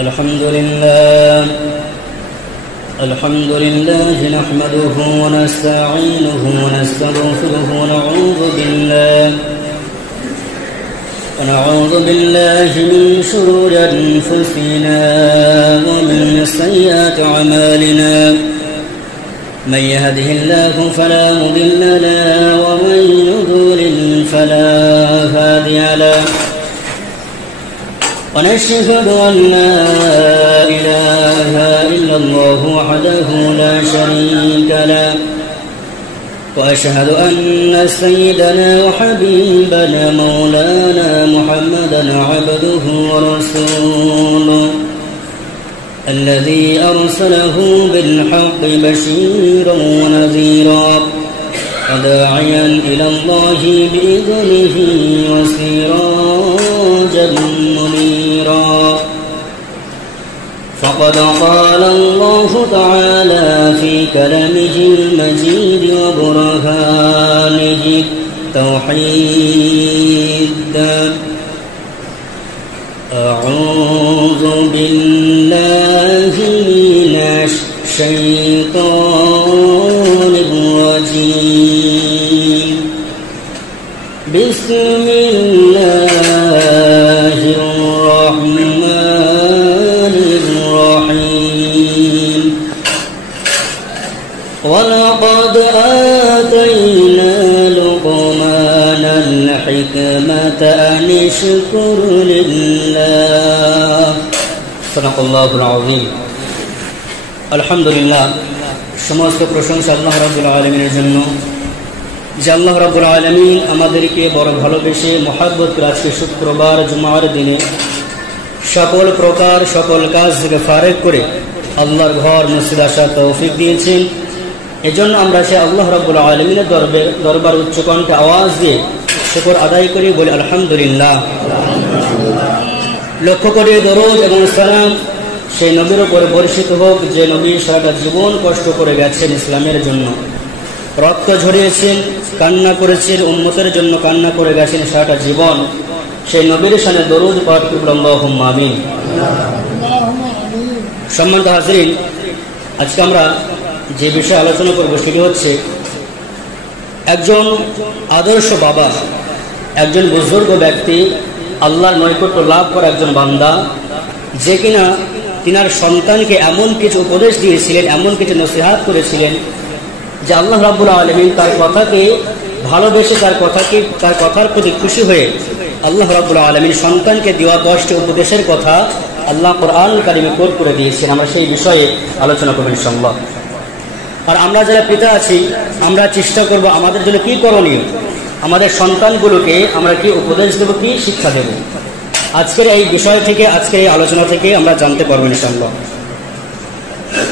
الحمد لله نحمده ونستعينه ونستغفره ونعوذ بالله من شرور أنفسنا ومن سيئات أعمالنا من يهده الله فلا مضل له ومن يضلل فلا هادي له ونشهد أن لا إله إلا الله وحده لا شريك له وأشهد أن سيدنا وحبيبنا مولانا محمدا عبده ورسوله الذي أرسله بالحق بشيرا ونذيرا وداعيا إلى الله بإذنه وسراجا منيرا فقد قال الله تعالى في كلامه المجيد وبرهانه التوحيد أعوذ بالله من الشيطان الرجيم بسم الله الرحمن الرحيم ولقد آتينا لقمان الحكمة أن اشكر لله صدق الله العظيم الحمد لله সমস্ত প্রশংসা আল্লাহ রাব্বুল আলামিনের জন্য যে আল্লাহ রাব্বুল আলামিন আমাদেরকে বড় ভালোবেসে মহব্বত করে আজকে শুক্রবার জুমার দিনে সকল কাজ থেকে ফারেক করে আল্লাহর ঘর মসজিদ আসার তৌফিক দিয়েছেন। এজন্য আমরা সে আল্লাহ রাব্বুল আলামিনের দরবার উচ্চ কণ্ঠে আওয়াজ দিয়ে শুকর আদায় করি, বলি আলহামদুলিল্লাহ। লক্ষ্য করে দরুদ এবং সালাম সেই নবীর উপরে বর্ষিত হোক যে নবী সারাটা জীবন কষ্ট করে গেছেন ইসলামের জন্য, রক্ত ঝরিয়েছেন, কান্না করেছেন, উম্মতের জন্য কান্না করে গেছেন সারাটা জীবন। সেই নবীর শানে দরুদ পাঠ করব, আল্লাহুম্মা আমিন। সম্মানিত হাজরিন, আজকে আমরা যে বিষয়ে আলোচনা করব সেটি হচ্ছে একজন আদর্শ বাবা, একজন বুজুর্গ ব্যক্তি, আল্লাহর নৈকট্য লাভ করা একজন বান্দা, যে কিনা তিনার সন্তানকে এমন কিছু উপদেশ দিয়েছিলেন, এমন কিছু নসিহাত করেছিলেন যে আল্লাহ রাব্বুল আলামিন তার কথাকে ভালোবেসে তার কথার প্রতি খুশি হয়ে আল্লাহ রাব্বুল আলামিন সন্তানকে দেওয়া 10টি উপদেশের কথা আল্লাহ কোরআনুল কারীমে কোট করে দিয়েছেন। আমরা সেই বিষয়ে আলোচনা করব ইনশাআল্লাহ। আর আমরা যারা পিতা আছি, আমরা চেষ্টা করব আমাদের জন্য কি করণীয়, আমাদের সন্তানগুলোকে আমরা কি উপদেশ দেব, কি শিক্ষা দেব, আজকের এই বিষয় থেকে, আজকের এই আলোচনা থেকে আমরা জানতে পারবো ইনশাআল্লাহ।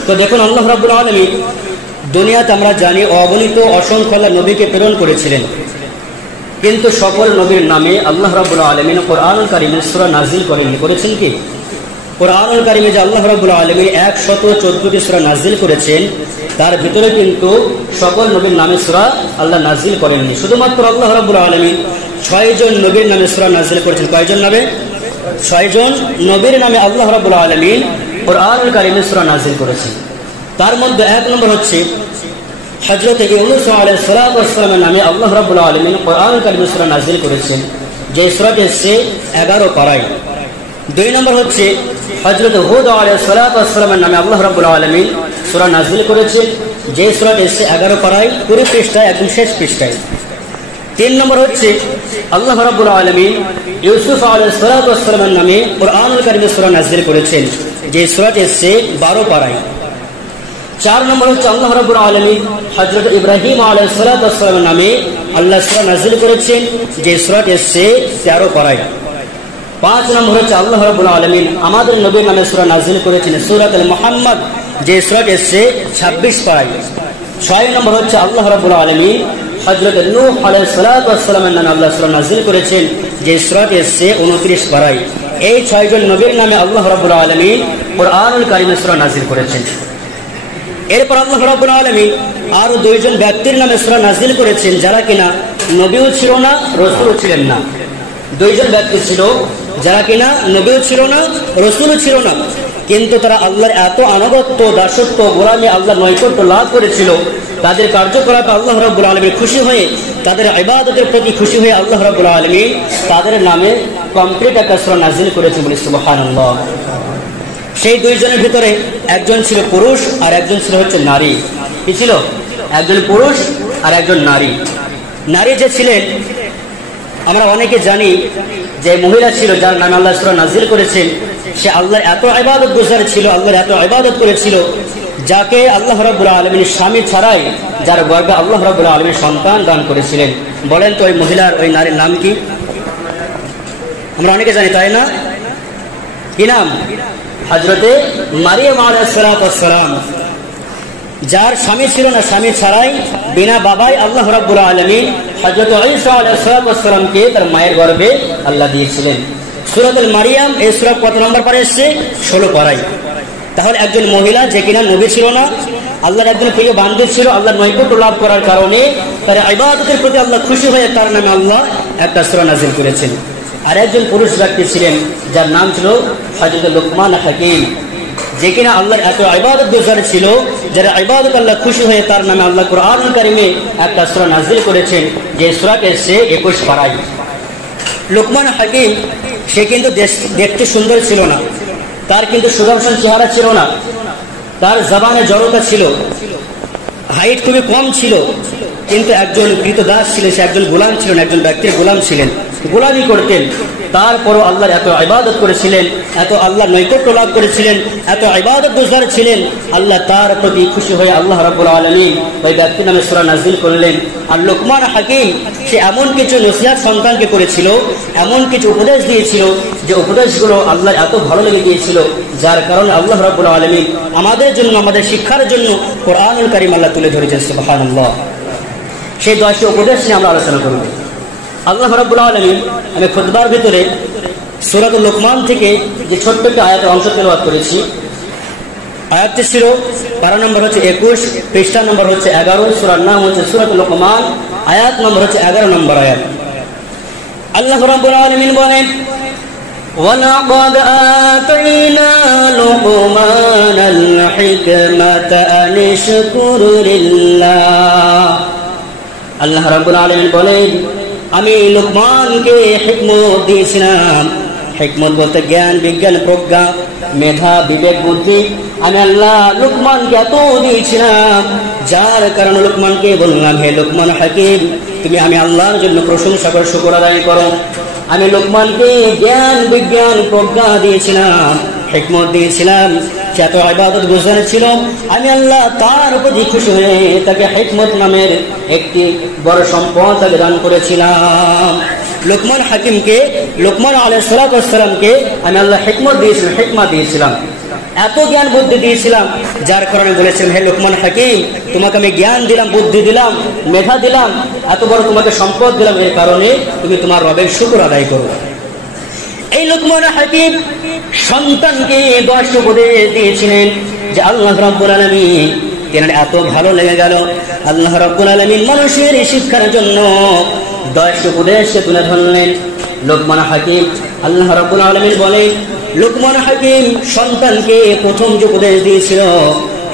তো দেখুন, আল্লাহ রাব্বুল আলামিন দুনিয়াতে আমরা জানি অগণিত অসংখ্য নবীকে প্রেরণ করেছিলেন, কিন্তু সকল নবীর নামে আল্লাহ রাব্বুল আলামিন কোরআনুল কারীমে সূরা নাযিল করেছেন কি? কোরআনুল কারীমে যে আল্লাহ রাব্বুল আলামিন 114টি সূরা নাযিল করেছেন, তার ভিতরে কিন্তু সকল নবীর নামে সূরা আল্লাহ নাযিল করেননি। শুধুমাত্র আল্লাহ রাব্বুল আলামিন 6 জন নবীর নামে সূরা নাযিল করেছেন। কয়জন নামে? 6 জন নবীর নামে আল্লাহ রাব্বুল আলামিন কোরআনুল কারীমে সূরা নাযিল করেছেন। তার মধ্যে 1 নম্বর হচ্ছে হযরত ইউনূস আলাইহিস সালাতু ওয়াস সালামের নামে আল্লাহ রাব্বুল আলামিন কোরআনুল কারীমে সূরা নাযিল করেছেন, যে সূরাটি এসেছে 11 পারায়। 2 নম্বর হচ্ছে হযরত হুদ আলাইহিস সালাতু ওয়াস সালামের নামে আল্লাহ রাব্বুল আলামিন সূরা নাযিল করেছেন, যে সূরাটি এসেছে 11 পারায়, 20 পৃষ্ঠায়, একদম শেষ পৃষ্ঠায়। 3 নম্বর হচ্ছে আল্লাহ রাব্বুল আলামিন ইউসুফ আলাইহিস সালাতু ওয়াস সালামের নামে কোরআনুল কারীমে সূরা নাযিল করেছেন, যে সূরাটি এসেছে 12 পারায়। 4 নম্বর হচ্ছে আল্লাহ রাব্বুল আলামিন হযরত ইব্রাহিম আলাইহিস সালাতু ওয়াস সালামের নামে আল্লাহ সূরা নাযিল করেছেন, যে সূরাটি এসেছে 13 পারায়। 5 নম্বর হচ্ছে আল্লাহ রাব্বুল আলামিন আমাদের নবীর নামে সূরা নাযিল করেছেন, সূরাতুল মুহাম্মদ, যে সূরাটি এসেছে 26 পারায়। 6 নম্বর হচ্ছে আল্লাহ রাব্বুল আলামিন হযরত নূহ আলাইহিস সালাতু ওয়াস সালামের নামে আল্লাহ সূরা নাযিল করেছেন, যে সূরাটি এসেছে 29 পারায়। এই 6 জন নবীর নামে আল্লাহ রাব্বুল আলামিন কোরআনুল কারীমে সূরা নাযিল করেছেন। এরপর আল্লাহ রাব্বুল আলামিন আরো 2 জন ব্যক্তির নামে সূরা নাযিল করেছেন, যারা কিনা নবীও ছিল না, রাসূলও ছিলেন না। 2 জন ব্যক্তি ছিল যারা কিনা নবীও ছিল না, রসুলও ছিল না, কিন্তু তারা আল্লাহর এত আনুগত্য, দাসত্ব, গোলামি, আল্লাহর নৈকট্য লাভ করেছিল, তাদের কার্যকলাপে আল্লাহ রাব্বুল আলামিন খুশি হয়ে, তাদের ইবাদতের প্রতি খুশি হয়ে আল্লাহ রাব্বুল আলামিন তাদের নামে কমপ্লিট একটা সূরা নাযিল করেছেন, বলি সুবহানাল্লাহ। সেই দুইজনের ভিতরে একজন ছিল পুরুষ আর একজন ছিল হচ্ছে নারী। কি ছিল? একজন পুরুষ আর একজন নারী। নারী যে ছিলেন, আমরা অনেকে জানি যে মহিলা ছিল যার নামে আল্লাহ সূরা নাযিল করেছেন, সে আল্লাহর এত ইবাদত গুজার ছিল, আল্লাহর এত ইবাদত করেছিল, যাকে আল্লাহ রাব্বুল আলামিন স্বামী ছাড়াই, যার গর্ভে আল্লাহ রাব্বুল আলামিন সন্তান দান করেছিলেন। বলেন তো ওই মহিলার, ওই নারীর নাম কি? আমরা অনেকে জানি, তাই না? কি নাম? হযরতে মারিয়াম আলাইহিস সালাম, যার স্বামী ছিল না, স্বামী ছাড়াই বিনা বাবাই আল্লাহ রাব্বুল আলামিন হযরত ঈসা আলাইহিস সালামকে তার মায়ের গর্ভে আল্লাহ দিয়েছিলেন। সূরাতুল মারিয়াম এই সূরা কত নম্বর পারে এসেছে? 16 পারায়। তাহলে একজন মহিলা যে কিনা নবী ছিল না, আল্লাহর একজন প্রিয় বান্দী ছিল, আল্লাহর নৈকট্য লাভ করার কারণে তার ইবাদতের প্রতি আল্লাহ খুশি হয়ে তার নামে আল্লাহ একটা সূরা নাযিল করেছেন। আর একজন পুরুষ ব্যক্তি ছিলেন যার নাম ছিল হযরত লুকমান হাকিম, যে কিনা আল্লাহর এত ইবাদত গুজার ছিল, যারা ইবাদত আল্লাহ খুশি হয়ে তার নামে আল্লাহ কুরআনুল কারীমে একটা সূরা নাযিল করেছেন, যে সূরাটা এসেছে 21 পারায়। লুকমান হাকিম সে কিন্তু দেখতে সুন্দর ছিল না, তার কিন্তু সুদর্শন চেহারা ছিল না, তার জবানে জড়তা ছিল, হাইট খুবই কম ছিল, কিন্তু একজন কৃতদাস ছিলেন, সে একজন গোলাম ছিলেন, একজন ব্যক্তির গোলাম ছিলেন, গোলামি করতেন। তারপরও আল্লাহর এত ইবাদত করেছিলেন, এত আল্লাহর নৈকট্য লাভ করেছিলেন, এত ইবাদত গুজার ছিলেন, আল্লাহ তার প্রতি খুশি হয়ে আল্লাহ রাব্বুল আলামিন ওই ব্যক্তির নামে সূরা নাযিল করলেন। আর লুকমান হাকিম সে এমন কিছু নসিহত সন্তানকে করেছিল, এমন কিছু উপদেশ দিয়েছিল, যে উপদেশগুলো আল্লাহর এত ভালো লেগে গিয়েছিল, যার কারণে আল্লাহ রাব্বুল আলামিন আমাদের জন্য, আমাদের শিক্ষার জন্য কুরআনুল কারীম আল্লাহ তুলে ধরেছেন। সুবহানাল্লাহ। সেই 10টি উপদেশ নিয়ে আমরা আলোচনা করব। আল্লাহ রাব্বুল আলামিন, আমি খুতবার ভিতরে সূরাতুল লুকমান থেকে যে ছোট্ট একটা আয়াতের অংশ তেলাওয়াত করেছি, আয়াতটি ছিল পারা নম্বর হচ্ছে 21, পৃষ্ঠা নম্বর হচ্ছে 11, সূরার নাম হচ্ছে সূরাতুল লুকমান, আয়াত নম্বর হচ্ছে 11 নম্বর আয়াত। আল্লাহ রাব্বুল আলামিন বলেন, وَلَقَدْ آتَيْنَا لُقْمَانَ الْحِكْمَةَ أَنِ اشْكُرْ لِلَّهِ। আল্লাহ রাব্বুল আলামিন বলেন, আমি লুকমানকে হিকমত দিয়েছিলাম। হিকমত বলতে জ্ঞান, বিজ্ঞান, প্রজ্ঞা, মেধা, বিবেক, বুদ্ধি। আমি আল্লাহ লুকমানকে এত দিয়েছিলাম, যার কারণে লুকমানকে বললাম, হে লুকমান হাকিম, তুমি আমি আল্লাহর জন্য প্রশংসা করো, শুকর আদায় করো। আমি লুকমানকে জ্ঞান, বিজ্ঞান, প্রজ্ঞা দিয়েছিলাম, হিকমত দিয়েছিলাম, সে এত ইবাদত গুজার ছিল, আমি আল্লাহ তার প্রতি খুশি হয়ে তাকে হিকমত নামের একটি বড় সম্পদ তাকে দান করেছিলাম। লুকমান হাকিমকে, লুকমান আলাইহিস সালামকে আমি আল্লাহ হিকমত দিয়েছিলাম, হিকমত দিয়েছিলাম, এত জ্ঞান বুদ্ধি দিয়েছিলাম, যার কারণে বলেছিলাম, হে লুকমান হাকিম, তোমাকে আমি জ্ঞান দিলাম, বুদ্ধি দিলাম, মেধা দিলাম, এত বড় তোমাকে সম্পদ দিলাম, এর কারণে তুমি তোমার রবের শুকর আদায় করো। এই লুকমান হাকিম সন্তানকে 10 উপদেশ দিয়েছিলেন, যে আল্লাহ রাব্বুল আলামিন কেন এত ভালো লেগে গেল। আল্লাহ রাব্বুল আলামিন মানুষের শিক্ষার জন্য 10 উপদেশ তুলে ধরলেন। লুকমান হাকিম, আল্লাহ রাব্বুল আলামিন বলেন, লুকমান হাকিম সন্তানকে প্রথম যে উপদেশ দিয়েছিল,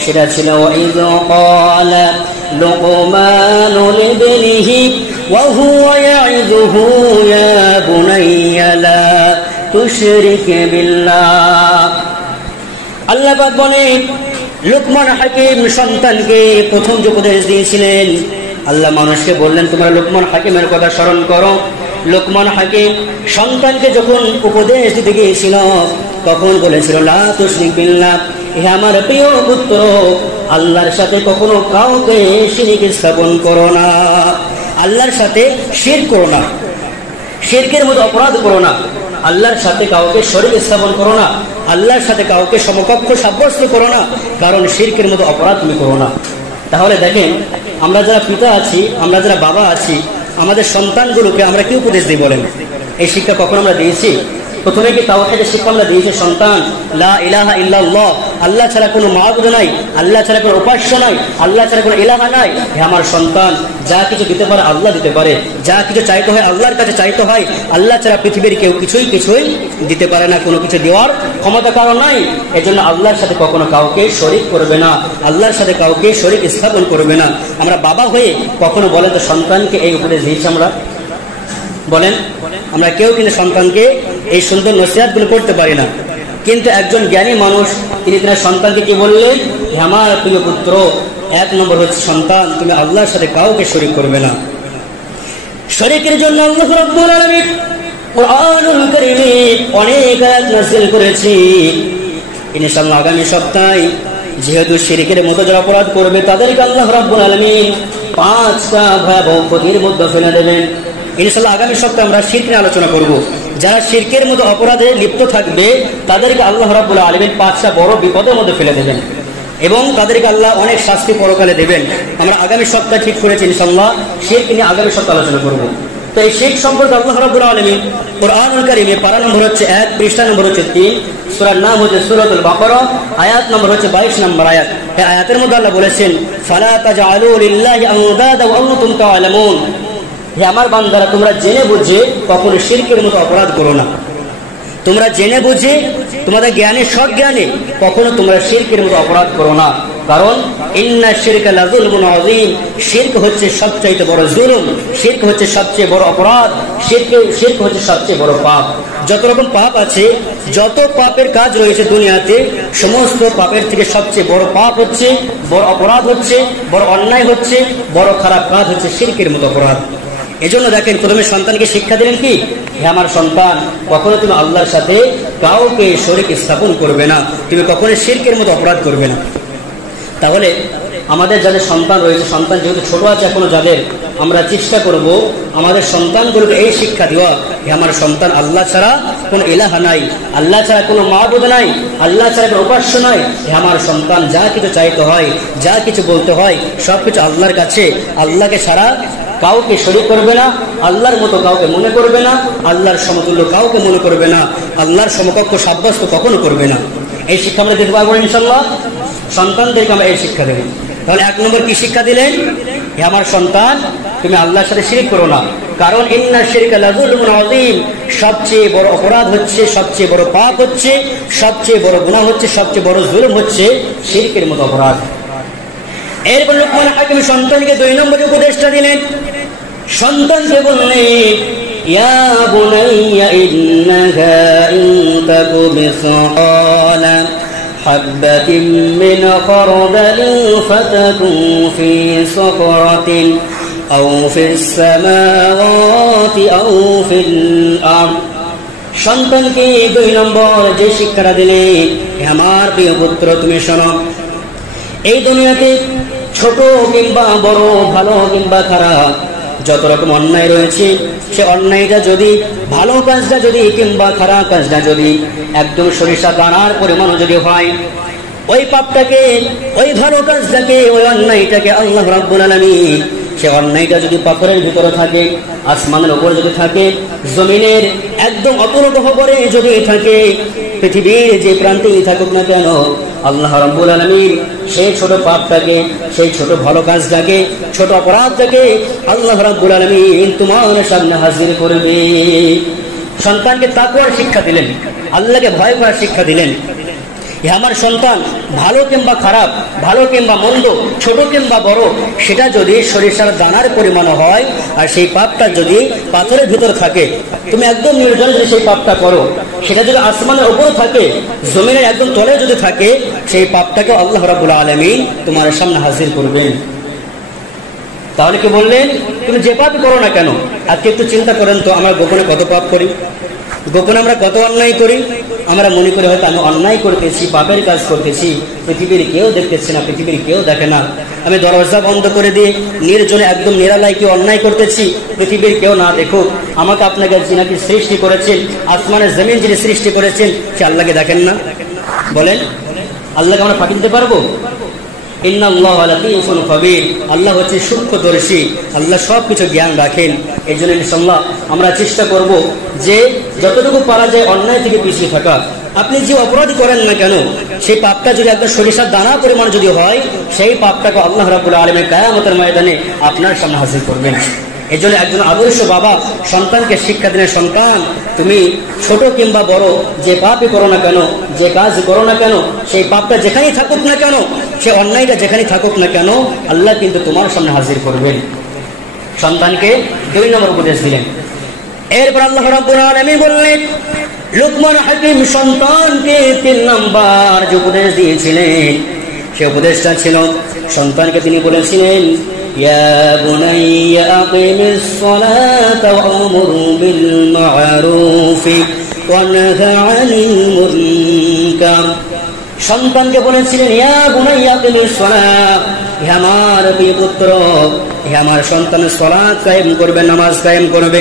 সেটা ছিল ওয়াইয ক্বালা লুকমানু লিবনিহি ওয়া হুয়া ইয়াইযুহু ইয়া বুনাইয়া লা তুশরিক বিল্লাহ। আল্লাহ পাক বলেন, লুকমান হাকিম সন্তানকে প্রথম যে উপদেশ দিয়েছিলেন, আল্লাহ মানুষকে বললেন, তোমরা লুকমান হাকিমের কথা স্মরণ করো। লুকমান হাকিম সন্তানকে যখন উপদেশ দিতে গিয়েছিল, তখন বলেছিল, লা তুশরিক বিল্লাহ, হে আমার প্রিয় পুত্র, আল্লাহর সাথে কখনো কাউকে শিরক স্থাপন করো না, আল্লাহর সাথে শিরক করো না, শিরকের মতো অপরাধ করো না, আল্লাহর সাথে কাউকে শরীক স্থাপন করো না, আল্লাহর সাথে কাউকে সমকক্ষ সাব্যস্ত করো না, কারণ শিরকের মতো অপরাধ তুমি করো না। তাহলে দেখেন, আমরা যারা পিতা আছি, আমরা যারা বাবা আছি, আমাদের সন্তানগুলোকে আমরা কি উপদেশ দিই বলেন? এই শিক্ষা কখন আমরা দিয়েছি? প্রথমে কি তাওহীদের শিক্ষা আমরা দিয়েছি সন্তান লা ইলাহা ইল্লাল্লাহ, আল্লাহ ছাড়া কোনো মাবুদ নাই, আল্লাহ ছাড়া কোনো উপাস্য নাই, আল্লাহ ছাড়া কোনো ইলাহা নাই। হে আমার সন্তান, যা কিছু দিতে পারে আল্লাহ দিতে পারে, যা কিছু চাইতে হয় আল্লাহর কাছে চাইতে হয়। আল্লাহ ছাড়া পৃথিবীর কেউ কিছুই দিতে পারে না, কোনো কিছু দেওয়ার ক্ষমতা কারো নাই। এজন্য আল্লাহর সাথে কখনো কাউকে শরীক করবে না, আল্লাহর সাথে কাউকে শরীক স্থাপন করবে না। আমরা বাবা হয়ে কখনো বলেন তো সন্তানকে এই উপদেশ দিয়েছি আমরা? বলেন, আমরা কেউ কিন্তু সন্তানকে এই সুন্দর নসিহতগুলো করতে পারি না। কিন্তু একজন জ্ঞানী মানুষ তিনি তার সন্তানকে কি বললেন? হে আমার প্রিয় পুত্র, 1 নম্বর হচ্ছে সন্তান, তুমি আল্লাহর সাথে কাউকে শরীক করবে না। শরীকের জন্য আল্লাহ রাব্বুল আলামিন কুরআনুল কারীমে অনেক আয়াত নাযিল করেছি। ইনশাআল্লাহ আগামী সপ্তাহে যেহেতু শিরকের মতো যারা অপরাধ করবে তাদেরকে আল্লাহ রাব্বুল আলামিন 5টা ভয়াবহ ক্ষতির মধ্যে ফেলে দেবেন। ইনশাআল্লাহ আগামী সপ্তাহে আমরা শিরক নিয়ে আলোচনা করব। যারা শিরকের মতো অপরাধে লিপ্ত থাকবে তাদেরকে আল্লাহ রাব্বুল আলামিন 5টা বড় বিপদের মধ্যে ফেলে দেবেন এবং তাদেরকে আল্লাহ অনেক শাস্তি পরকালে দেবেন। আমরা আগামী সপ্তাহে ঠিক করেছি ইনশাআল্লাহ শিরক নিয়ে আগামী সপ্তাহে আলোচনা করব। তো এই শিরক সম্পর্কে আল্লাহ রাব্বুল আলামিন কুরআনুল কারীমে পারা নম্বর হচ্ছে 1, পৃষ্ঠা নম্বর হচ্ছে 3, সূরার নাম হচ্ছে সূরাতুল বাকারা, আয়াত নম্বর হচ্ছে 22 নম্বর আয়াত। এই আয়াতের মধ্যে আল্লাহ বলেছেন, ফালা তাজআলু লিল্লাহি আনদাদা ওয়া আনতুম তা'লামুন। হে আমার বান্দারা, তোমরা জেনে বুঝে কখনো শিরকের মতো অপরাধ করো না। তোমরা জেনে বুঝে তোমাদের জ্ঞানে সজ্ঞানে কখনো তোমরা শিরকের মতো অপরাধ করো না। কারণ ইন্না শিরকা লাযুলমুন আযীম, শিরক হচ্ছে সবচেয়ে বড় জুলুম, শিরক হচ্ছে সবচেয়ে বড় অপরাধ, শিরক হচ্ছে সবচেয়ে বড় পাপ। যত রকম পাপ আছে, যত পাপের কাজ রয়েছে দুনিয়াতে, সমস্ত পাপের থেকে সবচেয়ে বড় পাপ হচ্ছে, বড় অপরাধ হচ্ছে, বড় অন্যায় হচ্ছে, বড় খারাপ কাজ হচ্ছে শিরকের মতো অপরাধ। এজন্য দেখেন প্রথমে সন্তানকে শিক্ষা দিলেন কি? হে আমার সন্তান, কখনো তুমি আল্লাহর সাথে কাউকে শরীক স্থাপন করবে না, তুমি কখনো শিরকের মতো অপরাধ করবে না। তাহলে আমাদের যাদের সন্তান রয়েছে, সন্তান যেহেতু ছোট আছে এখনো, যাদের আমরা চেষ্টা করব আমাদের সন্তানগুলোকে এই শিক্ষা দেওয়া, হে আমার সন্তান, আল্লাহ ছাড়া কোনো ইলাহা নাই, আল্লাহ ছাড়া কোনো মাবুদ নাই, আল্লাহ ছাড়া কোনো উপাস্য নাই। হে আমার সন্তান, যা কিছু চাইতে হয়, যা কিছু বলতে হয়, সবকিছু আল্লাহর কাছে, আল্লাহকে ছাড়া কাউকে শরীক করবে না, আল্লাহর মতো কাউকে মনে করবে না, আল্লাহর সমতুল্য কাউকে মনে করবে না, আল্লাহর সমকক্ষ সাব্যস্ত কখনো করবে না। এই শিক্ষা আমরা দিতে পারবো ইনশাআল্লাহ। সন্তানদেরকে আমরা এই শিক্ষা দেব। তাহলে 1 নম্বর কি শিক্ষা দিলেন? হে আমার সন্তান, তুমি আল্লাহর সাথে শিরক করো না। কারণ ইন্না শিরকা লাযুলমুন আযীম, সবচেয়ে বড় অপরাধ হচ্ছে, সবচেয়ে বড় পাপ হচ্ছে, সবচেয়ে বড় গুনাহ হচ্ছে, সবচেয়ে বড় জুলুম হচ্ছে শিরকের মতো অপরাধ। এরপর লুকমান হাকিম সন্তানকে 2 নম্বরে উপদেশটা দিলেন। সন্তানকে বললেন, ইয়া বুনাইয়া ইন্নাহা ইন তাকু মিসকালা হাববাতিন মিন খারদালিন ফাতাকুন ফি সাকরাতিন আও ফিস সামাওয়াতি আও ফিল আরদ। সন্তানকে 2 নম্বর যে শিক্ষাটা দিলেন, হে আমার প্রিয় পুত্র, তুমি শোনো, এই দুনিয়াতে ছোট কিংবা বড়, ভালো কিংবা খারাপ, যত রকম অন্যায় রয়েছে, সে অন্যায়টা যদি, ভালো কাজটা যদি কিংবা খারাপ কাজটা যদি একদম সরিষা দানার পরিমাণও যদি হয়, ওই পাপটাকে, ওই ভালো কাজটাকে, ওই অন্যায়টাকে আল্লাহ রাব্বুল আলামিন, সে অন্যায়টা যদি পাথরের ভিতরে থাকে, আসমানের উপর যদি থাকে, জমিনের একদম অতলক খবরে যদি থাকে, পৃথিবীর যে প্রান্তেই থাকুক না কেন, আল্লাহ রাব্বুল আলামিন সেই ছোট পাপটাকে, সেই ছোট ভালো কাজটাকে, ছোট অপরাধটাকে আল্লাহ রাব্বুল আলামিন তোমার সামনে হাজির করবে। সন্তানকে তাকওয়ার শিক্ষা দিলেন, আল্লাহকে ভয় করার শিক্ষা দিলেন। হে আমার সন্তান, ভালো কিংবা খারাপ, ভালো কিংবা মন্দ, ছোট কিংবা বড়, সেটা যদি সরিষার দানার পরিমাণ হয় আর সেই পাপটা যদি পাথরের ভিতর থাকে, তুমি একদম নির্জনে যদি সেই পাপটা করো, সেটা যদি আসমানের উপর থাকে, জমিনের একদম তলে যদি থাকে, সেই পাপটাকে আল্লাহ রাব্বুল আলামিন তোমার সামনে হাজির করবেন। তাহলে কি বললেন? তুমি যে পাপ করো না কেন, আজকে একটু চিন্তা করেন তো, আমরা গোপনে কত পাপ করি, গোপনে আমরা কত অন্যায় করি। আমরা মনে করি হয়তো আমি অন্যায় করতেছি, পাপের কাজ করতেছি, পৃথিবীর কেউ দেখতেছে না, পৃথিবীর কেউ দেখে না, আমি দরজা বন্ধ করে দিয়ে নির্জনে একদম নিরালায় কেউ অন্যায় করতেছি, পৃথিবীর কেউ না দেখুক। আমাকে আপনাকে যিনি সৃষ্টি করেছেন, আসমানের জমিন যিনি সৃষ্টি করেছেন, সে আল্লাহকে দেখেন না? বলেন, আল্লাহকে আমরা ফাঁকি দিতে পারবো? ইন্নাল্লাহা লাতীফুন খাবীর, আল্লাহ হচ্ছে সূক্ষ্মদর্শী, আল্লাহ সবকিছু জ্ঞান রাখেন। এই জন্য ইনশাআল্লাহ আমরা চেষ্টা করব যে যতটুকু পারা যায় অন্যায় থেকে পিছিয়ে থাকা। আপনি যে অপরাধী করেন না কেন, সেই পাপটা যদি একটা সরিষার দানা পরিমাণ যদি হয়, সেই পাপটাকে আল্লাহ রাব্বুল আলামিন কিয়ামতের ময়দানে আপনার সামনে হাজির করবেন। এই জন্য একজন আদর্শ বাবা সন্তানকে শিক্ষা দিলেন, সন্তান তুমি ছোট কিংবা বড় যে পাপই করো না কেন, যে কাজ করো না কেন, সেই পাপটা যেখানেই থাকুক না কেন, সে অন্যায়টা যেখানেই থাকুক না কেন, আল্লাহ কিন্তু তোমার সামনে হাজির করবেন। সন্তানকে 2 নম্বর উপদেশ দিলেন। এরপর আল্লাহ রাব্বুল আলামিন বললেন, লুকমান হাকিম সন্তানকে 3 নম্বর যে উপদেশ দিয়েছিলেন, সে উপদেশটা ছিল সন্তানকে তিনি বলেছিলেন, ইয়া বুনাইয়া আকিমিস সালাতা ওয়া'মুর বিল মা'রুফ ওয়া নাহা আনিল মুনকার। সন্তানকে বলেছিলেন, ইয়া বুনাইয়া আকিমিস সালাত, হে আমার প্রিয় পুত্র, হে আমার সন্তান, সালাত কায়েম করবে, নামাজ কায়েম করবে।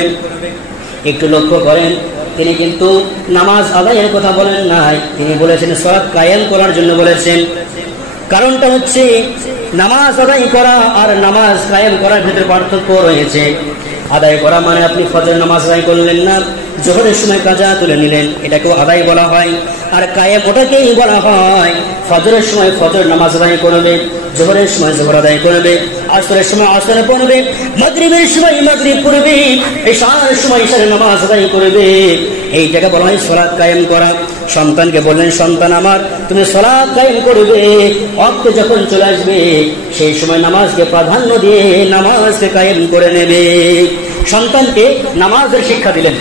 একটু লক্ষ্য করেন, তিনি কিন্তু নামাজ আদায়ের কথা বলেন নাই, তিনি বলেছেন সালাত কায়েম করার জন্য বলেছেন। কারণটা হচ্ছে নামাজ আদায় করা আর নামাজ কায়েম করার ভিতরে পার্থক্য রয়েছে। আদায় করা মানে আপনি ফজর নামাজ আদায় করলেন না, জোহরের সময় কাজা তুলে নিলেন, এটাকেও আদায় বলা হয়। আর কায়েম ওটাকেই বলা হয় ফজরের সময় ফজর নামাজ আদায় করবে, জোহরের সময় জোহর আদায় করবে, আসরের সময় আসর পড়বে, মাগরিবের সময় মাগরিব পড়বে, ইশার সময় ইশার নামাজ আদায় করবে। এইটাকে বলা হয় সালাত কায়েম করা। সন্তানকে বললেন, সন্তান আমার, তুমি সালাত কায়েম করবে, ওয়াক্ত যখন চলে আসবে সেই সময় নামাজকে প্রাধান্য দিয়ে নামাজকে কায়েম করে নেবে। সন্তানকে নামাজের শিক্ষা দিলেন,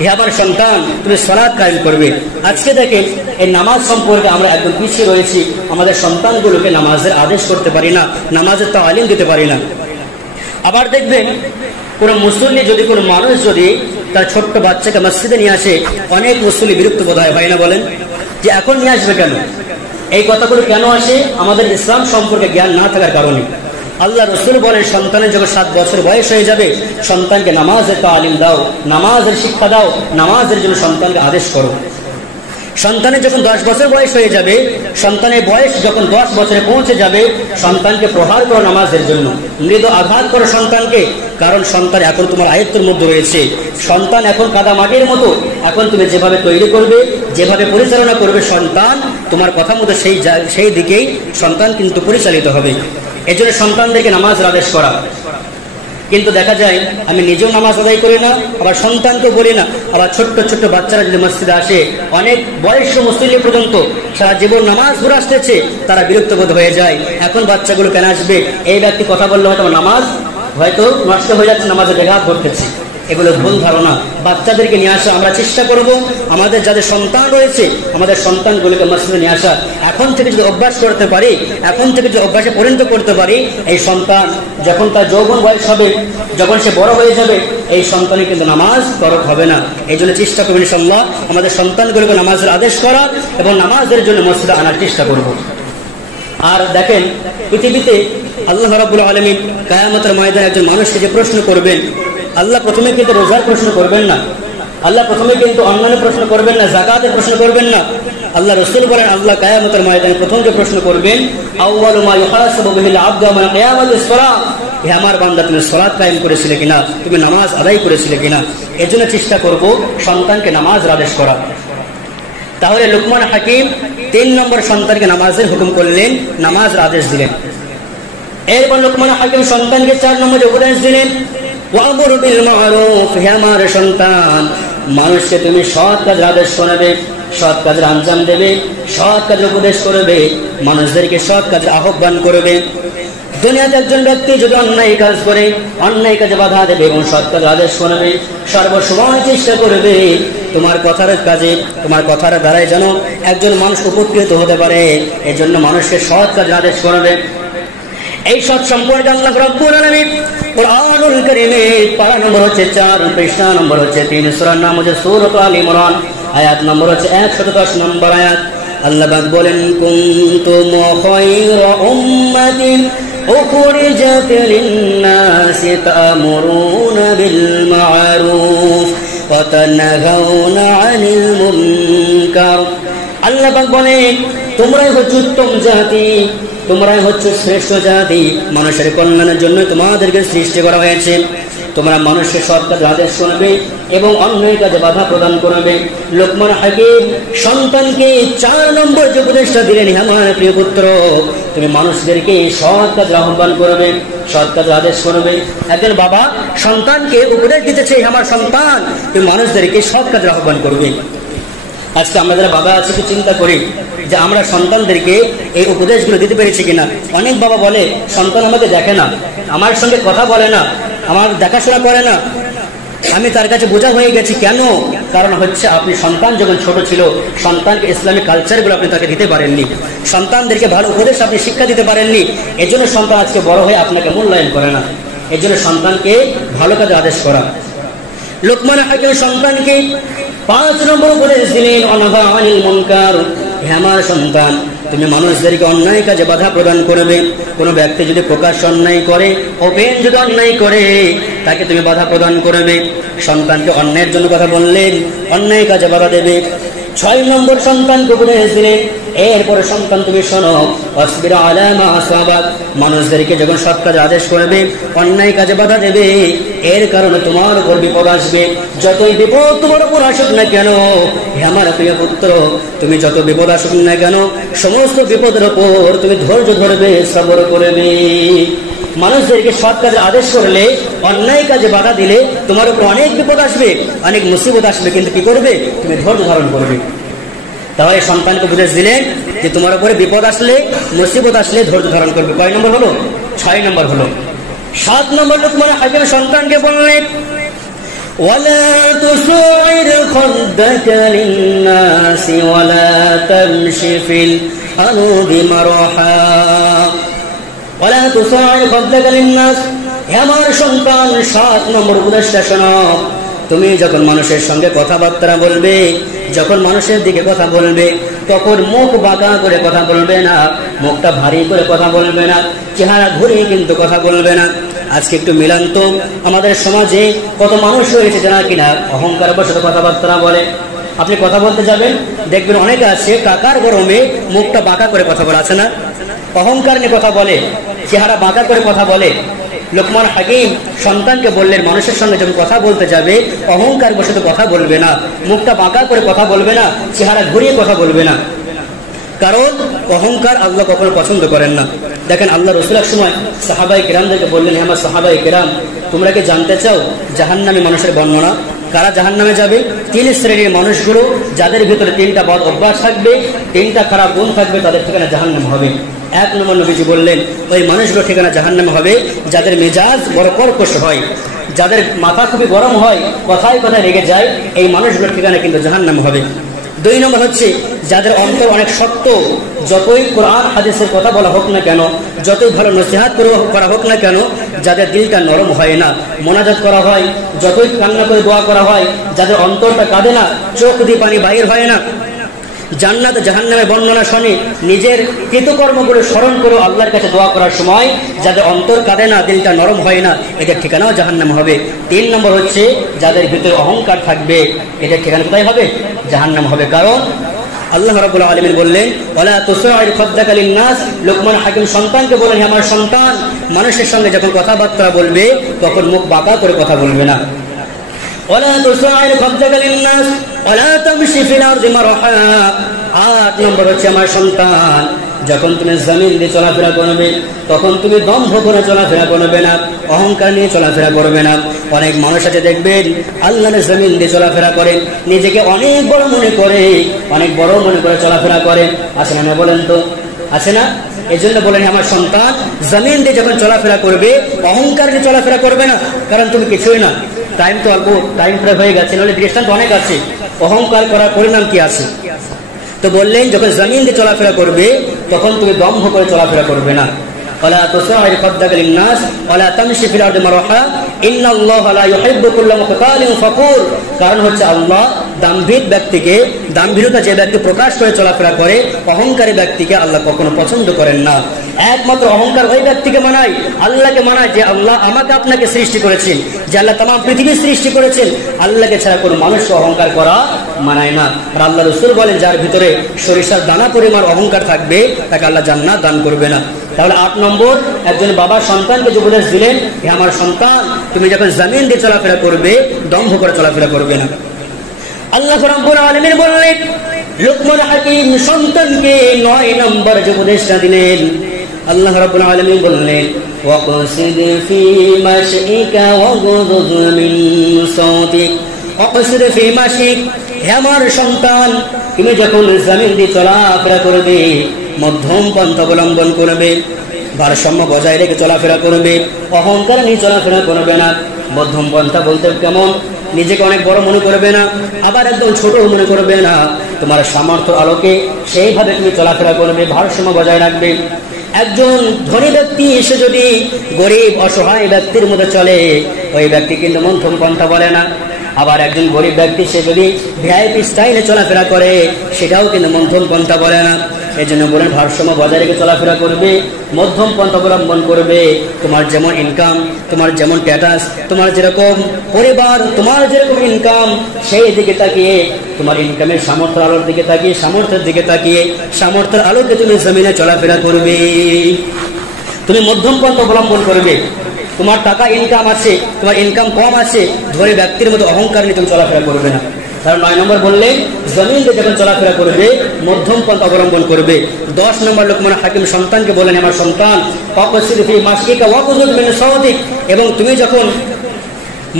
হে আমার সন্তান, তুমি সালাত কায়েম করবে। আজকে দেখেন এই নামাজ সম্পর্কে আমরা একদম পিছিয়ে রয়েছি, আমাদের সন্তানগুলোকে নামাজের আদেশ করতে পারি না, নামাজের তালিম দিতে পারি না। আবার দেখবেন কোনো মুসল্লি যদি, কোনো মানুষ যদি তার ছোট্ট বাচ্চাকে মসজিদে নিয়ে আসে, অনেক মুসল্লি বিরক্ত বোধ হয় না? বলেন যে এখন নিয়ে আসবে কেন? এই কথাগুলো কেন আসে? আমাদের ইসলাম সম্পর্কে জ্ঞান না থাকার কারণে। আল্লাহ রসুল বলেন, সন্তানের যখন 7 বছর বয়স হয়ে যাবে, সন্তানকে নামাজের তালিম দাও, নামাজের শিক্ষা দাও, নামাজের জন্য সন্তানকে আদেশ করো। সন্তানের যখন 10 বছর বয়স হয়ে যাবে, সন্তানের বয়স যখন 10 বছরে পৌঁছে যাবে, সন্তানকে প্রহার করো নামাজের জন্য, মৃদু আঘাত করো সন্তানকে। কারণ সন্তান এখন তোমার আয়ত্তের মধ্যে রয়েছে, সন্তান এখন কাদা মাটির মতো। এখন তুমি যেভাবে তৈরি করবে, যেভাবে পরিচালনা করবে, সন্তান তোমার কথা মতো সেই দিকেই সন্তান কিন্তু পরিচালিত হবে। এই জন্য সন্তানদেরকে নামাজের আদেশ করা। কিন্তু দেখা যায় আমি নিজেও নামাজ আদায় করি না, আবার সন্তানকেও বলি না। আবার ছোট্ট ছোট্ট বাচ্চারা যদি মসজিদে আসে, অনেক বয়স্ক মুসল্লি পর্যন্ত সারা জীবন নামাজ পড়ে আসতেছে, তারা বিরক্তবোধ হয়ে যায়। এখন বাচ্চাগুলো কেন আসবে? এই ব্যক্তি কথা বললে হয়তো নামাজ হয়তো নষ্ট হয়ে যাচ্ছে, নামাজে ব্যাঘাত ঘটতেছে। এগুলো ভুল ধারণা। বাচ্চাদেরকে নিয়ে আসা আমরা চেষ্টা করব, আমাদের যাদের সন্তান রয়েছে আমাদের সন্তানগুলোকে মসজিদে নিয়ে আসা। এখন থেকে যদি অভ্যাস করতে পারি, এখন থেকে যদি অভ্যাসে পরিণত করতে পারি, এই সন্তান যখন তার যৌবন বয়স হবে, যখন সে বড় হয়ে যাবে, এই সন্তানে কিন্তু নামাজ তরক হবে না। এই জন্য চেষ্টা করবেন ইনশাআল্লাহ আমাদের সন্তানগুলোকে নামাজের আদেশ করা এবং নামাজের জন্য মসজিদে আনার চেষ্টা করব। আর দেখেন, পৃথিবীতে আল্লাহ রাব্বুল আলামিন কিয়ামতের ময়দানে একজন মানুষকে যে প্রশ্ন করবেন, আল্লাহ প্রথমে কিন্তু রোজার প্রশ্ন করবেন না, আল্লাহ প্রথমে কিন্তু অন্যান্য প্রশ্ন করবেন না, যাকাতের প্রশ্ন করবেন না। আল্লাহ রাসূল বলেন, আল্লাহ কিয়ামতের ময়দানে প্রথম যে প্রশ্ন করবেন, আউয়ালু মা ইউহাসাবু বিহিল আবদু ইয়াওমাল কিয়ামাতিস সালাত, হে আমার বান্দা, তুমি সালাত কায়েম করেছিলে কিনা, তুমি নামাজ আদায় করেছিলে কিনা। এজন্য চেষ্টা করব সন্তানকে নামাজের আদেশ করা। তাহলে লুকমান হাকিম 3 নম্বর সন্তানকে নামাজের হুকুম করলেন, নামাজের আদেশ দিলেন। এরপর লুকমান হাকিম সন্তানকে 4 নম্বরে উপদেশ দিলেন, ওয়া'মুর বিল মা'রুফ, হে আমার সন্তান, মানুষকে তুমি সৎ কাজের আদেশ শোনাবে, সৎ কাজের আঞ্জাম দেবে, সৎ কাজের উপদেশ করবে, মানুষদেরকে সৎ কাজের আহ্বান করবে। দুনিয়াতে একজন ব্যক্তি যদি অন্যায় কাজ করে, অন্যায় কাজে বাধা দেবে এবং সৎ কাজের আদেশ শোনাবে, সর্বসময় চেষ্টা করবে তোমার কথার কাজে, তোমার কথার দ্বারাই যেন একজন মানুষ উপকৃত হতে পারে। এই জন্য মানুষকে সৎ কাজের আদেশ করবে। এই সৎ সম্পর্কে আল্লাহ রাব্বুল আলামিন কুরআনুল কারীমের পারা নম্বর হচ্ছে 4, পৃষ্ঠা নম্বর হচ্ছে 3, সূরার নাম হচ্ছে সূরাত আল ইমরান, আয়াত নম্বর হচ্ছে 110 নম্বর আয়াত। আল্লাহ পাক বলেন, কুনতুম খায়রা উম্মাতিন উখরিজাত লিন-নাসি তা'মুরুনা বিল মা'রুফ ওয়া তানহাউনা আনিল মুনকার। আল্লাহ পাক বলেন, তোমরাই হচ্ছে উত্তম জাতি, তোমরাই হচ্ছে শ্রেষ্ঠ জাতি, মানুষের কল্যাণের জন্য তোমাদেরকে সৃষ্টি করা হয়েছে। তোমরা মানুষের সৎ কাজের আদেশ শুনবে এবং অন্যায় কাজে বাধা প্রদান করবে। লোকমান হাকিম সন্তানকে 4 নম্বর যে উপদেশটা দিলেন, আমার প্রিয় পুত্র, তুমি মানুষদেরকে সৎ কাজের আহ্বান করবে, সৎ কাজের আদেশ করবে। একজন বাবা সন্তানকে উপদেশ দিতেছে, আমার সন্তান তুমি মানুষদেরকে সৎ কাজের আহ্বান করবে। আজকে আমরা যারা বাবা আছে একটু চিন্তা করি যে আমরা সন্তানদেরকে এই উপদেশগুলো দিতে পেরেছি কিনা। অনেক বাবা বলে সন্তান আমাকে দেখে না, আমার সঙ্গে কথা বলে না, আমার দেখাশোনা করে না, আমি তার কাছে বোঝা হয়ে গেছি। কেন? কারণ হচ্ছে আপনি সন্তান যখন ছোট ছিল সন্তানকে ইসলামিক কালচারগুলো আপনি তাকে দিতে পারেননি, সন্তানদেরকে ভালো উপদেশ আপনি শিক্ষা দিতে পারেননি। এজন্য সন্তান আজকে বড় হয়ে আপনাকে মূল্যায়ন করে না। এজন্য সন্তানকে ভালো কাজে আদেশ করা। লোকমান হাকিম সন্তানকে 5 নম্বর উপদেশ দিলেন, অনহা আনিল মুনকার। হে আমার সন্তান, তুমি মানুষদেরকে অন্যায় কাজে বাধা প্রদান করবে। কোনো ব্যক্তি যদি প্রকাশ অন্যায় করে, ওপেন যদি অন্যায় করে, তাকে তুমি বাধা প্রদান করবে। সন্তানকে অন্যায়ের জন্য কথা বললেন, অন্যায় কাজে বাধা দেবে। 6 নম্বর সন্তানকে উপদেশ দিলেন, এরপরে সন্তান তুমি শোনো, অসবির আলা মা আসাবাক। মানুষদেরকে যখন সৎ কাজে আদেশ করবে, অন্যায় কাজে বাধা দেবে, এর কারণে তোমার উপর বিপদ আসবে। যতই বিপদ তোমার উপর আসুক না কেন, হে আমার প্রিয় পুত্র, তুমি যত বিপদ আসুক না কেন, সমস্ত বিপদের উপর তুমি ধৈর্য ধরবে, সবর করবে। মানুষদেরকে সৎ কাজে আদেশ করলে, অন্যায় কাজে বাধা দিলে তোমার উপর অনেক বিপদ আসবে, অনেক মুসিবত আসবে, কিন্তু কি করবে? তুমি ধৈর্য ধারণ করবে। তাহলে সন্তানকে উপদেশ দিলেন যে তোমার উপরে বিপদ আসলে, মুসিবত আসলে ধৈর্য ধারণ করবে। কয় নম্বর হলো? 6 নম্বর হলো। 7 নম্বর লোকমান হাকিম সন্তানকে বললেন, ওয়ালা তুসাইর খাদ্দাকা লিন-নাসি ওয়ালা তামশি ফিল আরদি মারহা। ওয়ালা তুসাইর খাদ্দাকা লিন-নাস। হে আমার সন্তান, 7 নম্বর উপদেশটা শোনো। তুমি যখন মানুষের সঙ্গে কথাবার্তা বলবে, যখন মানুষের দিকে কথা বলবে, তখন মুখ বাঁকা করে কথা বলবে না, মুখটা ভারী করে কথা বলবে না, চেহারা ঘুরিয়ে কিন্তু কথা বলবে না। আজকে একটু মিলান তো, আমাদের সমাজে কত মানুষ রয়েছে যারা কিনা অহংকার বশত কথাবার্তা বলে। আপনি কথা বলতে যাবেন, দেখবেন অনেকে আছে টাকার গরমে মুখটা বাঁকা করে কথা বলে, আছে না? অহংকার নিয়ে কথা বলে, চেহারা বাঁকা করে কথা বলে। লোকমান হাকিম সন্তানকে বললেন, মানুষের সঙ্গে যখন কথা বলতে যাবে, অহংকার বশত কথা বলবে না, মুখটা বাঁকা করে কথা বলবে না, চেহারা ঘুরিয়ে কথা বলবে না। কারণ অহংকার আল্লাহ কখনো পছন্দ করেন না। দেখেন আল্লাহ রাসূল এক সময় সাহাবায়ে কেরামদেরকে বললেন, হে আমার সাহাবায়ে কেরাম, তোমরা কি জানতে চাও জাহান্নামী মানুষের বর্ণনা? কারা জাহান্নামে যাবে? 3 শ্রেণীর মানুষগুলো, যাদের ভিতরে 3টা বদ অভ্যাস থাকবে, 3টা খারাপ গুণ থাকবে, তাদের ঠিকানা জাহান্নাম হবে। 1 নম্বর নবীজি বললেন, ওই মানুষগুলো ঠিকানা জাহান্নাম হবে যাদের মেজাজ বড় কর্কশ হয়, যাদের মাথা খুবই গরম হয়, কথায় কথায় রেগে যায়, এই মানুষগুলোর ঠিকানা কিন্তু জাহান্নাম হবে। 2 নম্বর হচ্ছে যাদের অন্তর অনেক শক্ত, যতই কোরআন হাদিসের কথা বলা হোক না কেন, যতই ভালো নসিহত করা হোক না কেন, যাদের দিলটা নরম হয় না, মোনাজাত করা হয়, যতই কান্না করে দোয়া করা হয়, যাদের অন্তরটা কাঁদে না, চোখ দিয়ে পানি বাইর হয় না, জান্নাত জাহান্নামের বর্ণনা শুনে নিজের কৃতকর্মগুলো স্মরণ করে আল্লাহর কাছে দোয়া করার সময় যাদের অন্তর কাঁদে না, দিলটা নরম হয় না, এদের ঠিকানাও জাহান্নাম হবে। 3 নম্বর হচ্ছে যাদের ভিতরে অহংকার থাকবে, এদের ঠিকানা কোথায় হবে? জাহান্নাম হবে। কারণ আল্লাহ রাব্বুল আলামিন বললেন, ওয়ালা তুসাইর খাদ্দাকা লিন-নাস। লোকমান হাকিম সন্তানকে বলেন, হে আমার সন্তান, মানুষের সঙ্গে যখন কথাবার্তা বলবে তখন মুখ বাঁকা করে কথা বলবে না। ওয়ালা তুসাইর খাদ্দাকা লিন-নাস ওয়ালা তামশি ফিল আরদি মারহা। 8 নম্বর হচ্ছে আমার সন্তান, যখন তুমি জমিন দিয়ে চলাফেরা করবে তখন তুমি দম্ভ করে চলাফেরা করবে না, অহংকার নিয়ে চলাফেরা করবে না। অনেক মানুষ আছে দেখবেন আল্লাহর জমিন দিয়ে চলাফেরা করে, নিজেকে অনেক বড় মনে করে, অনেক বড় মনে করে চলাফেরা করে, আছে না? বলেন তো, আছে না? এই জন্য বলেন, আমার সন্তান জমিন দিয়ে যখন চলাফেরা করবে অহংকার নিয়ে চলাফেরা করবে না, কারণ তুমি কিছুই না। টাইম তো অল্প, টাইম প্রায় হয়ে গেছে, নাহলে দৃষ্টান্ত অনেক আছে। অহংকার করার পরিণাম কি আছে? তো বললেন যখন জমিন দিয়ে চলাফেরা করবে তখন তুমি দম্ভ করে চলাফেরা করবে না। ওয়ালা তুসাইর খাদ্দাকা লিন-নাস ওয়ালা তামশি ফিল আরদি মারহা ইন্নাল্লাহা লা ইউহিব্বু কুল্লা মুখতালিন ফাকুর। কারণ হচ্ছে আল্লাহ দাম্ভিক ব্যক্তিকে, দাম্ভিকতা যে ব্যক্তি প্রকাশ করে চলাফেরা করে, অহংকারী ব্যক্তিকে আল্লাহ কখনো পছন্দ করেন না। একমাত্র অহংকার ওই ব্যক্তিকে মানায়, আল্লাহকে মানায় যে আল্লাহ আমাকে আপনাকে সৃষ্টি করেছেন, যে আল্লাহ তামাম পৃথিবী সৃষ্টি করেছেন, আল্লাহকে ছাড়া কোনো মানুষকে অহংকার করা মানায় না। আর আল্লাহ রাসূল বলেন যার ভিতরে সরিষার দানা পরিমাণ অহংকার থাকবে তাকে আল্লাহ জান্নাত দান করবে না। তাহলে 8 নম্বর, একজন বাবা সন্তানকে যে উপদেশ দিলেন, হে আমার সন্তান, তুমি যখন জমিন দিয়ে চলাফেরা করবে দম্ভ করে চলাফেরা করবে না। আল্লাহ রাব্বুল আলামিন বললেন লুকমান হাকিম সন্তানকে 9 নম্বর যে উপদেশটা দিলেন, আল্লাহ রাব্বুল আলামিন বললেন ওয়াকসিদ ফি মাশইকা ওয়াগযুদ মিন সাওতিক। ওয়াকসিদ ফি মাশইক, হে আমার সন্তান, তুমি যখন জমিন দিয়ে চলাফেরা করবে মধ্যম পন্থা অবলম্বন করবে, ভারসাম্য বজায় রেখে চলাফেরা করবে, অহংকার নিয়ে চলাফেরা করবে না। মধ্যম পন্থা বলতে কেমন? নিজেকে অনেক বড় মনে করবে না, আবার একদম ছোট মনে করবে না। তোমার সামর্থ্য আলোকে সেইভাবে তুমি চলাফেরা করবে, ভারসাম্য বজায় রাখবে। একজন ধনী ব্যক্তি এসে যদি গরিব অসহায় ব্যক্তির মধ্যে চলে, ওই ব্যক্তি কিন্তু মধ্যম পন্থা বলে না। আবার একজন গরিব ব্যক্তি সে যদি ভিআইপি স্টাইলে চলাফেরা করে, সেটাও কিন্তু মধ্যম পন্থা বলে না। এই জন্য বলেন ভারসাম্য বজায় রেখে চলাফেরা করবে, মধ্যম পন্থা অবলম্বন করবে। তোমার যেমন ইনকাম, তোমার যেমন স্ট্যাটাস, তোমার যেরকম পরিবার, তোমার যেরকম ইনকাম, সেই দিকে তাকিয়ে, তোমার ইনকামের সামর্থ্য আলোর দিকে তাকিয়ে, সামর্থ্যের দিকে তাকিয়ে, সামর্থ্যের আলোকে তুমি জমিনে চলাফেরা করবে। তুমি মধ্যম পন্থা অবলম্বন করবে। তোমার টাকা ইনকাম আছে, তোমার ইনকাম কম আছে, ধরে ব্যক্তির মতো অহংকার নিয়ে তুমি চলাফেরা করবে না। কারণ 9 নম্বর বললেন জমিন দিয়ে যখন চলাফেরা করবে মধ্যম পন্থা অবলম্বন করবে। 10 নম্বর লোকমান হাকিম সন্তানকে বলেন আমার সন্তান ওয়াকসিদ ফি মাশইকা ওয়াগযুদ মিন সাওতিক, এবং তুমি যখন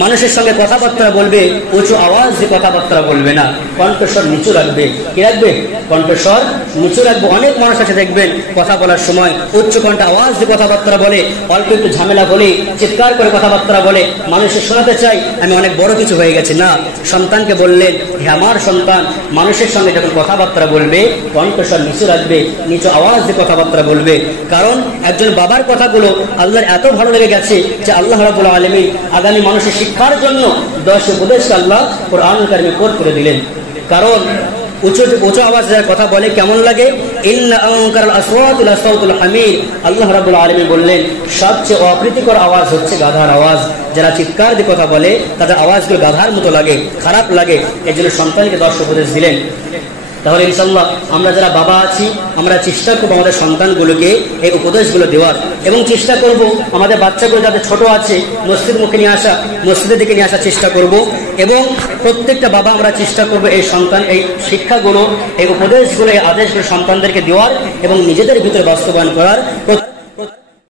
মানুষের সঙ্গে কথাবার্তা বলবে উঁচু আওয়াজ দিয়ে কথাবার্তা বলবে না, কণ্ঠস্বর নিচু রাখবে। কি রাখবে? কণ্ঠস্বর নিচু রাখবে। অনেক মানুষ আছে দেখবেন কথা বলার সময় উচ্চ কণ্ঠে আওয়াজ দিয়ে কথাবার্তা বলে, অল্প একটু ঝামেলা বলে, চিৎকার করে কথাবার্তা বলে, মানুষের শোনাতে চাই আমি অনেক বড় কিছু হয়ে গেছে। না, সন্তানকে বললেন হে আমার সন্তান, মানুষের সঙ্গে যখন কথাবার্তা বলবে কণ্ঠস্বর নিচু রাখবে, নিচু আওয়াজ দিয়ে কথাবার্তা বলবে। কারণ একজন বাবার কথাগুলো আল্লাহর এত ভালো লেগে গেছে যে আল্লাহ রাব্বুল আলামিন আগামী মানুষের শিক্ষার জন্য 10 উপদেশ আল্লাহ কোরআনুল কারীমে কোট করে দিলেন। কারণ উঁচু আওয়াজে কথা বলে কেমন লাগে? ইন্না আনকারাল আসওয়াতি লাসাউতুল হামির। আল্লাহ রাব্বুল আলামিন বললেন সবচেয়ে অপ্রীতিকর আওয়াজ হচ্ছে গাধার আওয়াজ। যারা চিৎকার দিয়ে কথা বলে তাদের আওয়াজগুলো গাধার মতো লাগে, খারাপ লাগে। এই জন্য সন্তানকে 10 উপদেশ দিলেন। তাহলে ইনশাআল্লাহ আমরা যারা বাবা আছি আমরা চেষ্টা করবো আমাদের সন্তানগুলোকে এই উপদেশগুলো দেওয়ার, এবং চেষ্টা করব আমাদের বাচ্চাগুলো যাদের ছোট আছে মসজিদ মুখে নিয়ে আসা, মসজিদের দিকে নিয়ে আসার চেষ্টা করব। এবং প্রত্যেকটা বাবা আমরা চেষ্টা করব এই সন্তান এই শিক্ষাগুলো, এই উপদেশগুলো, এই আদেশগুলো সন্তানদেরকে দেওয়ার এবং নিজেদের ভিতরে বাস্তবায়ন করার।